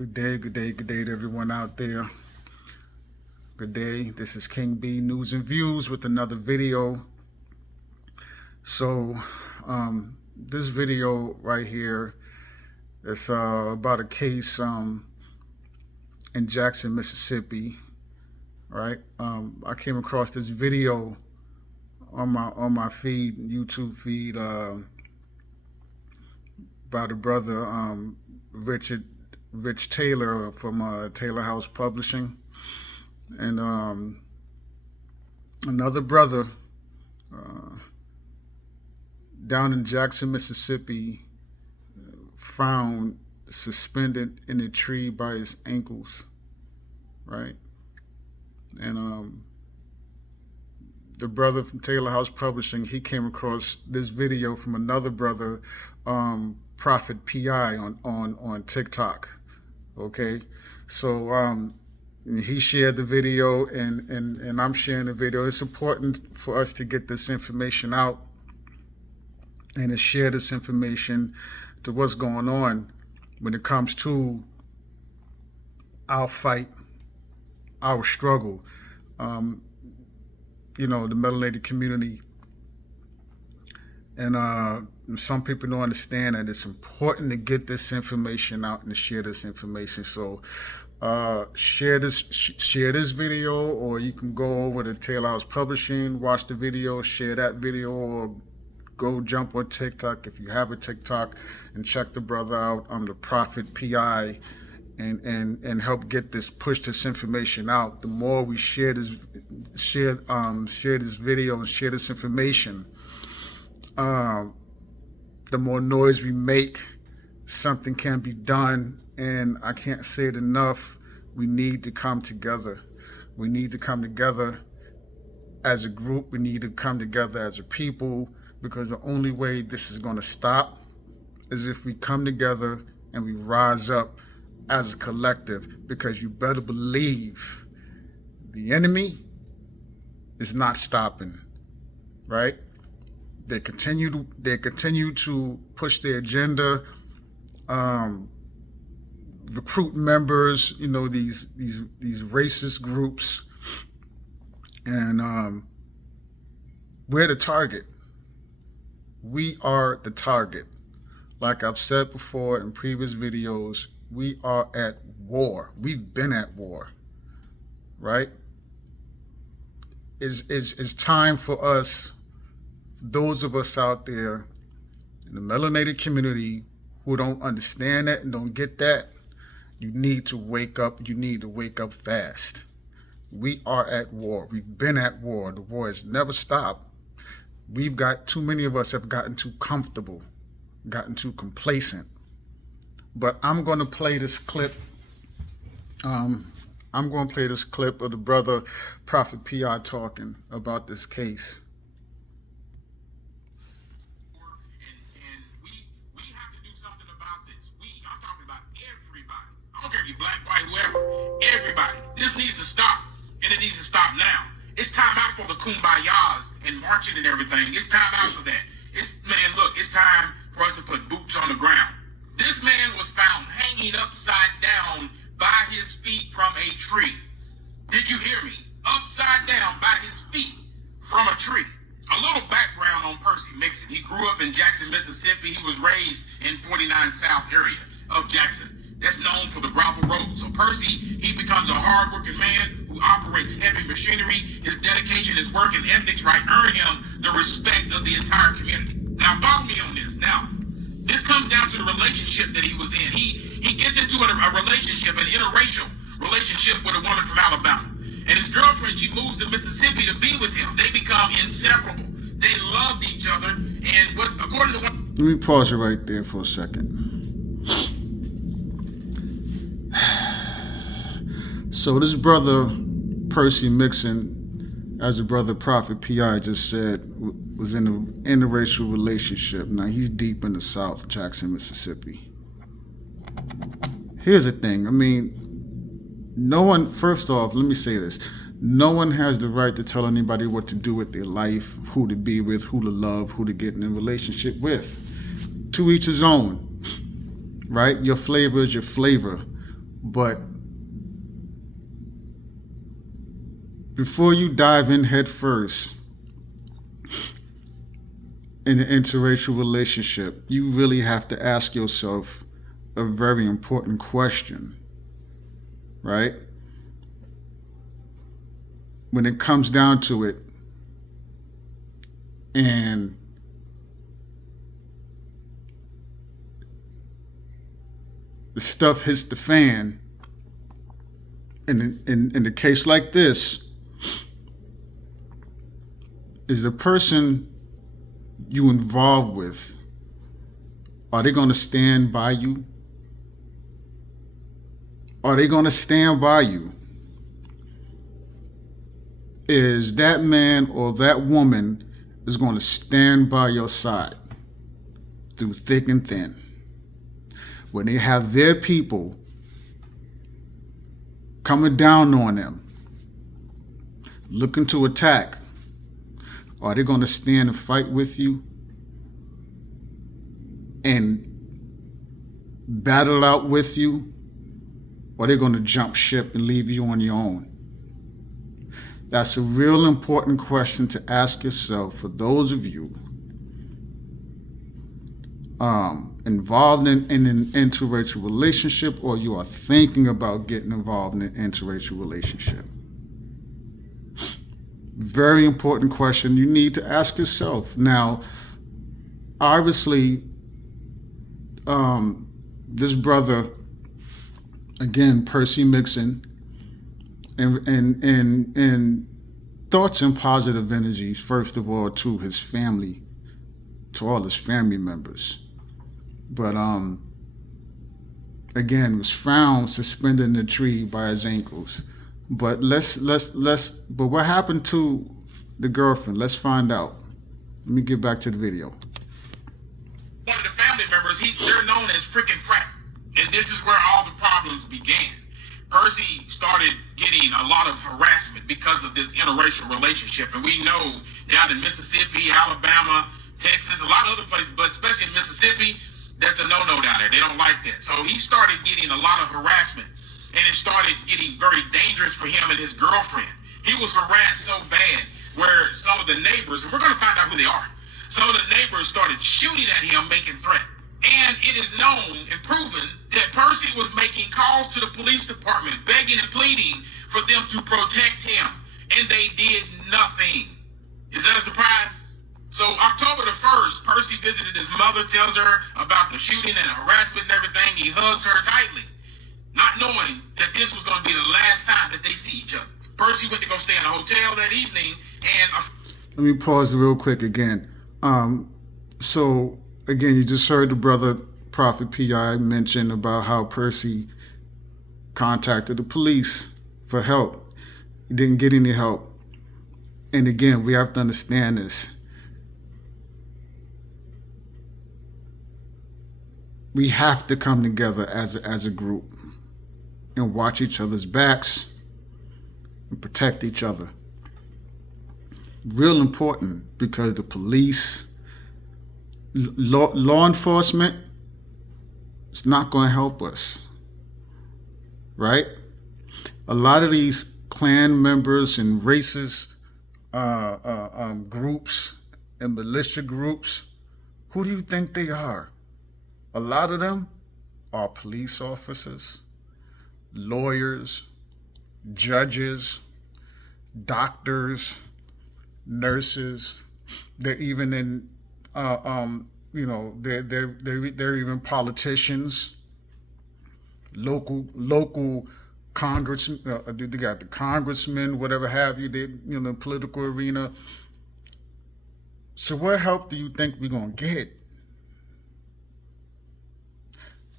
Good day, good day, good day to everyone out there. Good day. This is King B News and Views with another video. So, this video right here is about a case in Jackson, Mississippi. Right? I came across this video on my feed, YouTube feed, by the brother Rich Taylor from Taylor House Publishing, and another brother down in Jackson, Mississippi, found suspended in a tree by his ankles, right? And the brother from Taylor House Publishing, he came across this video from another brother, Prophet PI on TikTok. Okay, so he shared the video, and I'm sharing the video. It's important for us to get this information out and to share this information to what's going on when it comes to our fight, our struggle. The melanated community. And some people don't understand that it's important to get this information out and to share this information. So share this video, or you can go over to Taylor House Publishing, watch the video, share that video, or go jump on TikTok if you have a TikTok and check the brother out. I'm the Prophet PI, and help get push this information out. The more we share this video and share this information, the more noise we make, something can be done. And I can't say it enough, we need to come together. We need to come together as a group. We need to come together as a people, because the only way this is going to stop is if we come together and we rise up as a collective. Because you better believe the enemy is not stopping, right? They continue to push their agenda, recruit members, these racist groups, and we're the target. We are the target. Like I've said before in previous videos, we are at war. We've been at war, right? It's time for us, those of us out there in the melanated community who don't understand that and don't get that, you need to wake up. You need to wake up fast. We are at war. We've been at war. The war has never stopped. Too many of us have gotten too comfortable, gotten too complacent. But I'm going to play this clip. I'm going to play this clip of the brother Prophet PI talking about this case. I don't care if you're black, white, whoever, everybody. This needs to stop, and it needs to stop now. It's time out for the kumbayas and marching and everything. It's time out for that. It's time for us to put boots on the ground. This man was found hanging upside down by his feet from a tree. Did you hear me? Upside down by his feet from a tree. A little background on Percy Mixon. He grew up in Jackson, Mississippi. He was raised in 49 South area of Jackson. That's known for the gravel road. So Percy, he becomes a hardworking man who operates heavy machinery. His dedication, his work and ethics, earn him the respect of the entire community. Now follow me on this. Now, this comes down to the relationship that he was in. He gets into a relationship, an interracial relationship with a woman from Alabama. And his girlfriend, she moves to Mississippi to be with him. They become inseparable. They loved each other. And according to what... Let me pause it right there for a second. So this brother, Percy Mixon, as the brother Prophet PI just said, was in an interracial relationship. Now, he's deep in the South, Jackson, Mississippi. Here's the thing. No one, first off, let me say this. No one has the right to tell anybody what to do with their life, who to be with, who to love, who to get in a relationship with. To each his own, right? Your flavor is your flavor. But before you dive in head first in an interracial relationship, you really have to ask yourself a very important question, right? When it comes down to it, and the stuff hits the fan, in a case like this, is the person you involved with, are they going to stand by you? Are they going to stand by you? Is that man or that woman is going to stand by your side through thick and thin? When they have their people coming down on them, looking to attack, are they going to stand and fight with you and battle out with you? Or are they going to jump ship and leave you on your own? That's a real important question to ask yourself for those of you involved in an interracial relationship, or you are thinking about getting involved in an interracial relationship. Very important question you need to ask yourself. Now, obviously, this brother, again, Percy Mixon, and thoughts and positive energies, first of all, to his family, to all his family members. But again, was found suspended in a tree by his ankles. But but what happened to the girlfriend? Let's find out. Let me get back to the video. One of the family members, they're known as freaking frat. And this is where all the problems began. Percy started getting a lot of harassment because of this interracial relationship. And we know down in Mississippi, Alabama, Texas, a lot of other places, but especially in Mississippi, that's a no-no down there. They don't like that. So he started getting a lot of harassment. And it started getting very dangerous for him and his girlfriend. He was harassed so bad where some of the neighbors, and we're going to find out who they are, some of the neighbors started shooting at him, making threats. And it is known and proven that Percy was making calls to the police department, begging and pleading for them to protect him. And they did nothing. Is that a surprise? So October the 1st, Percy visited his mother, tells her about the shooting and harassment and everything. He hugs her tightly, not knowing that this was going to be the last time that they see each other. Percy went to go stay in a hotel that evening, and let me pause real quick again. So again, you just heard the brother Prophet P.I. mention about how Percy contacted the police for help. He didn't get any help. And again, we have to understand this. We have to come together as a group and watch each other's backs and protect each other. Real important, because the police, law enforcement, is not going to help us, right? A lot of these Klan members and racist groups and militia groups, who do you think they are? A lot of them are police officers, lawyers, judges, doctors, nurses. They're even in, they're even politicians, local congressmen. They got the congressmen, whatever have you. They, the political arena. So what help do you think we're gonna get?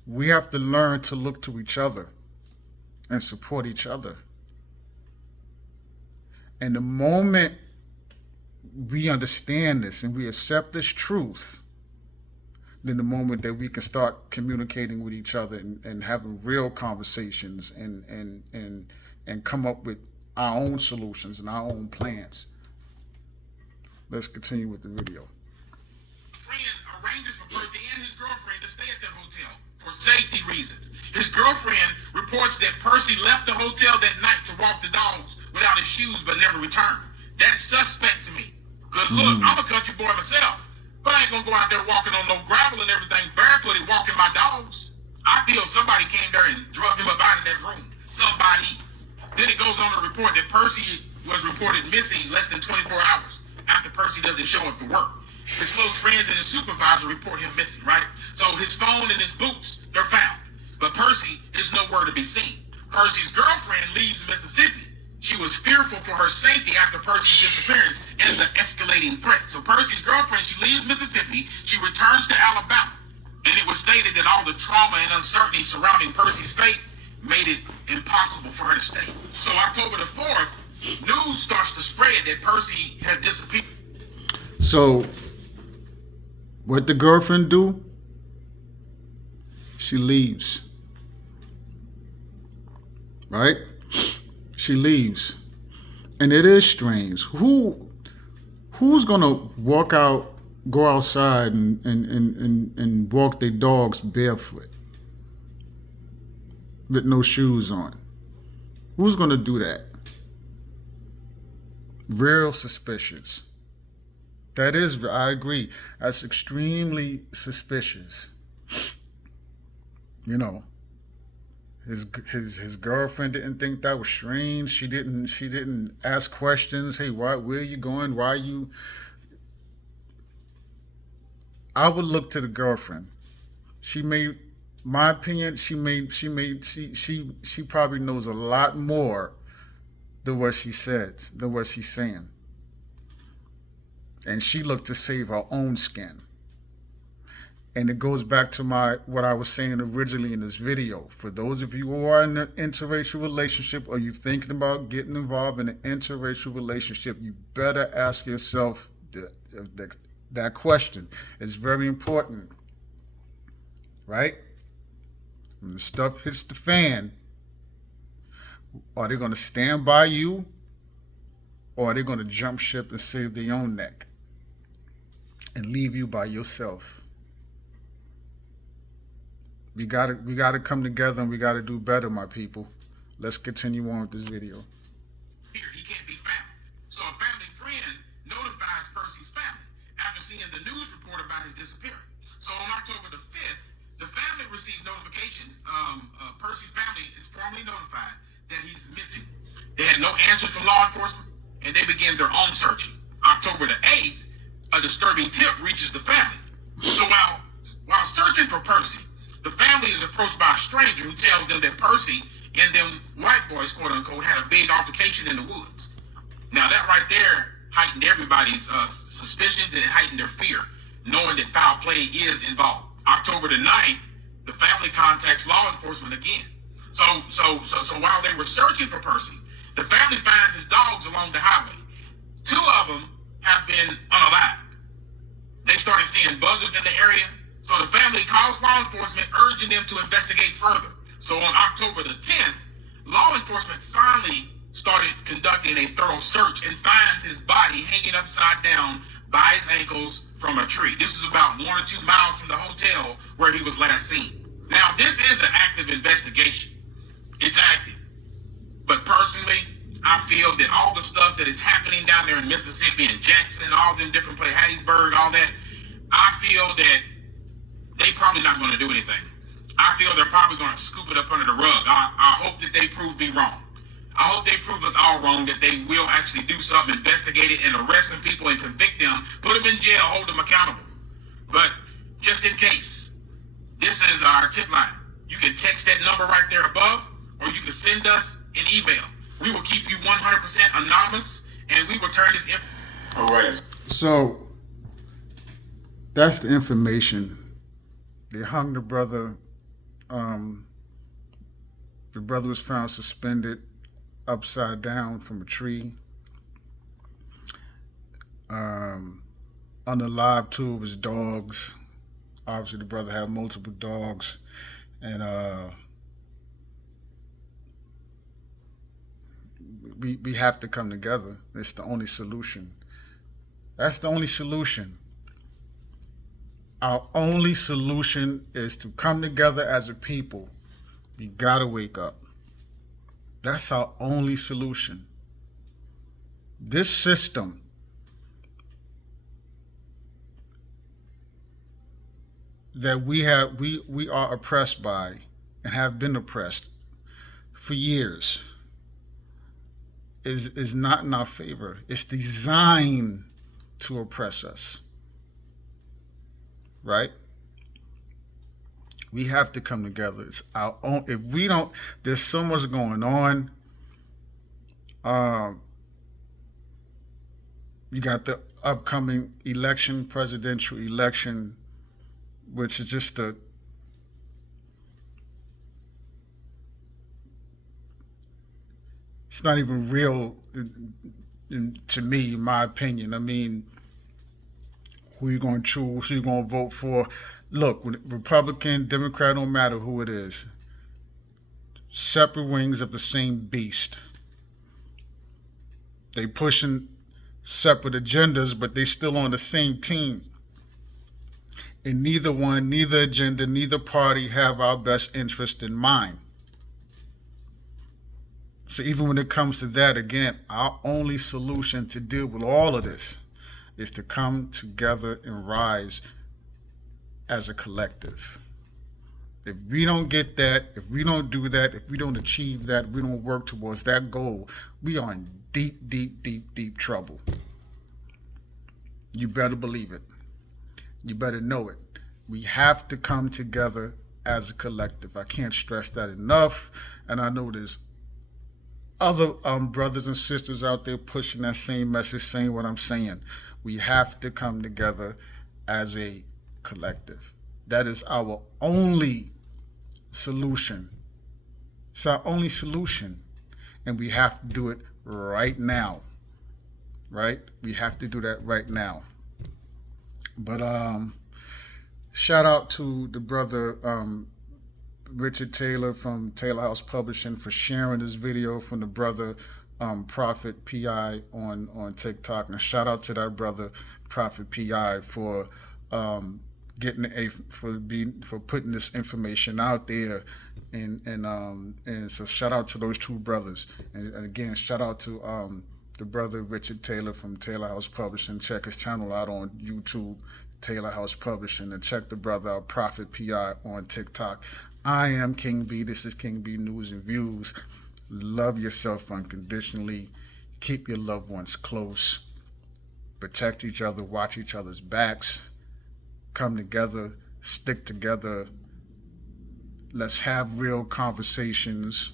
We have to learn to look to each other and support each other. And the moment we understand this and we accept this truth, then the moment that we can start communicating with each other and having real conversations and come up with our own solutions and our own plans. Let's continue with the video. A friend arranges for Percy and his girlfriend to stay at that hotel for safety reasons. His girlfriend reports that Percy left the hotel that night to walk the dogs without his shoes but never returned. That's suspect to me. Because look, I'm a country boy myself, but I ain't gonna go out there walking on no gravel and everything barefooted walking my dogs. I feel somebody came there and drug him up out of that room. Somebody. Then it goes on to report that Percy was reported missing less than 24 hours after Percy doesn't show up to work. His close friends and his supervisor report him missing, right? So his phone and his boots, they're found. But Percy is nowhere to be seen. Percy's girlfriend leaves Mississippi. She was fearful for her safety after Percy's disappearance and the escalating threat. So Percy's girlfriend, she leaves Mississippi. She returns to Alabama. And it was stated that all the trauma and uncertainty surrounding Percy's fate made it impossible for her to stay. So October the 4th, news starts to spread that Percy has disappeared. So what the girlfriend do? She leaves. Right? She leaves. And it is strange. Who's gonna go outside and walk their dogs barefoot with no shoes on? Who's gonna do that? Real suspicious. That is, I agree. That's extremely suspicious. You know, his girlfriend didn't think that was strange. She didn't ask questions. Hey, where are you going? Why are you? I would look to the girlfriend. She made, my opinion, she probably knows a lot more than what she said, than what she's saying. And she looked to save her own skin. And it goes back to what I was saying originally in this video. For those of you who are in an interracial relationship or you're thinking about getting involved in an interracial relationship, you better ask yourself that question. It's very important, right? When the stuff hits the fan, are they going to stand by you, or are they going to jump ship and save their own neck and leave you by yourself? We gotta come together and we gotta do better, my people. Let's continue on with this video. He can't be found. So a family friend notifies Percy's family after seeing the news report about his disappearance. So on October the 5th, the family receives notification. Percy's family is formally notified that he's missing. They had no answers from law enforcement, and they began their own searching. October the 8th, a disturbing tip reaches the family. So while searching for Percy, the family is approached by a stranger who tells them that Percy and them white boys, quote unquote, had a big altercation in the woods. Now that right there heightened everybody's suspicions and it heightened their fear, knowing that foul play is involved. October the 9th, the family contacts law enforcement again. So while they were searching for Percy, the family finds his dogs along the highway. 2 of them have been unalived. They started seeing buzzards in the area. So the family calls law enforcement, urging them to investigate further. So on October the 10th, law enforcement finally started conducting a thorough search and finds his body hanging upside down by his ankles from a tree. This is about 1 or 2 miles from the hotel where he was last seen. Now, this is an active investigation. It's active. But personally, I feel that all the stuff that is happening down there in Mississippi and Jackson, all them different places, Hattiesburg, all that, I feel that they probably not going to do anything. I feel they're probably going to scoop it up under the rug. I hope that they prove me wrong. I hope they prove us all wrong, that they will actually do something, investigate it, and arrest some people and convict them, put them in jail, hold them accountable. But just in case, this is our tip line. You can text that number right there above, or you can send us an email. We will keep you 100% anonymous, and we will turn this in. All right. So that's the information. They hung the brother. The brother was found suspended upside down from a tree. Unalive 2 of his dogs. Obviously, the brother had multiple dogs, and we have to come together. It's the only solution. That's the only solution. Our only solution is to come together as a people We gotta wake up. That's our only solution. This system that we are oppressed by and have been oppressed for years is not in our favor. It's designed to oppress us. Right? We have to come together. It's our own. If we don't, there's so much going on. You got the upcoming election, presidential election, which is just it's not even real to me, in my opinion. I mean, who you going to choose, who you going to vote for. Look, Republican, Democrat, don't matter who it is. Separate wings of the same beast. They pushing separate agendas, but they still on the same team. And neither one, neither agenda, neither party have our best interest in mind. So even when it comes to that, again, our only solution to deal with all of this is to come together and rise as a collective. If we don't get that, if we don't do that, if we don't achieve that, if we don't work towards that goal, we are in deep, deep, deep, deep trouble. You better believe it. You better know it. We have to come together as a collective. I can't stress that enough. And I know there's other brothers and sisters out there pushing that same message, saying what I'm saying. We have to come together as a collective. That is our only solution. It's our only solution. And we have to do it right now. Right? We have to do that right now. But shout out to the brother Richard Taylor from Taylor House Publishing for sharing this video from the brother Prophet PI on TikTok. And shout out to that brother Prophet PI for for putting this information out there, and so shout out to those two brothers, and again shout out to the brother Richard Taylor from Taylor House Publishing. Check his channel out on YouTube, Taylor House Publishing, and check the brother out, Prophet PI, on TikTok. I am King B. This is King B News and Views. Love yourself unconditionally. Keep your loved ones close. Protect each other. Watch each other's backs. Come together. Stick together. Let's have real conversations.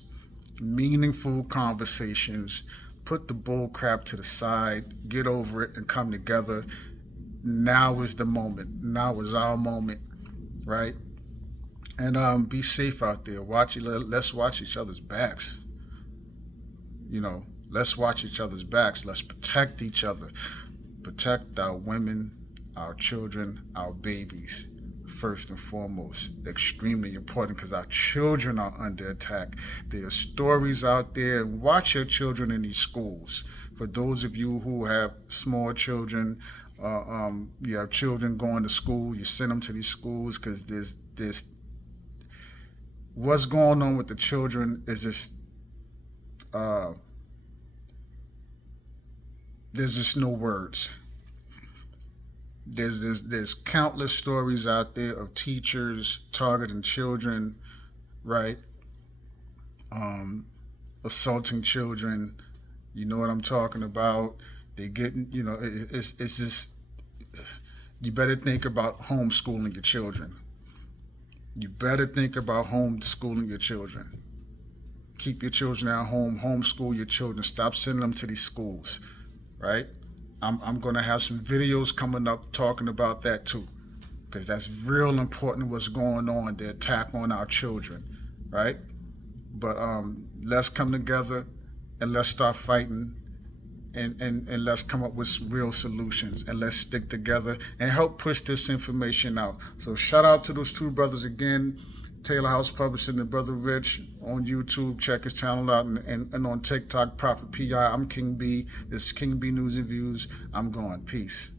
Meaningful conversations. Put the bull crap to the side. Get over it and come together. Now is the moment. Now is our moment. Right? And be safe out there. Let's watch each other's backs. You know, let's watch each other's backs. Let's protect each other. Protect our women, our children, our babies, first and foremost. Extremely important, because our children are under attack. There are stories out there. Watch your children in these schools. For those of you who have small children, you have children going to school, you send them to these schools, because there's what's going on with the children is just there's just no words. There's countless stories out there of teachers targeting children, right? Assaulting children. You know what I'm talking about. They getting, it's just, you better think about homeschooling your children. You better think about homeschooling your children. Keep your children at home. Homeschool your children. Stop sending them to these schools, right? I'm going to have some videos coming up talking about that too, because that's real important what's going on, the attack on our children, right? But let's come together and let's start fighting, and let's come up with real solutions, and let's stick together and help push this information out. So shout out to those two brothers again, Taylor House Publishing and Brother Rich on YouTube. Check his channel out, and on TikTok, Prophet PI. I'm King B. This is King B News and Views. I'm going. Peace.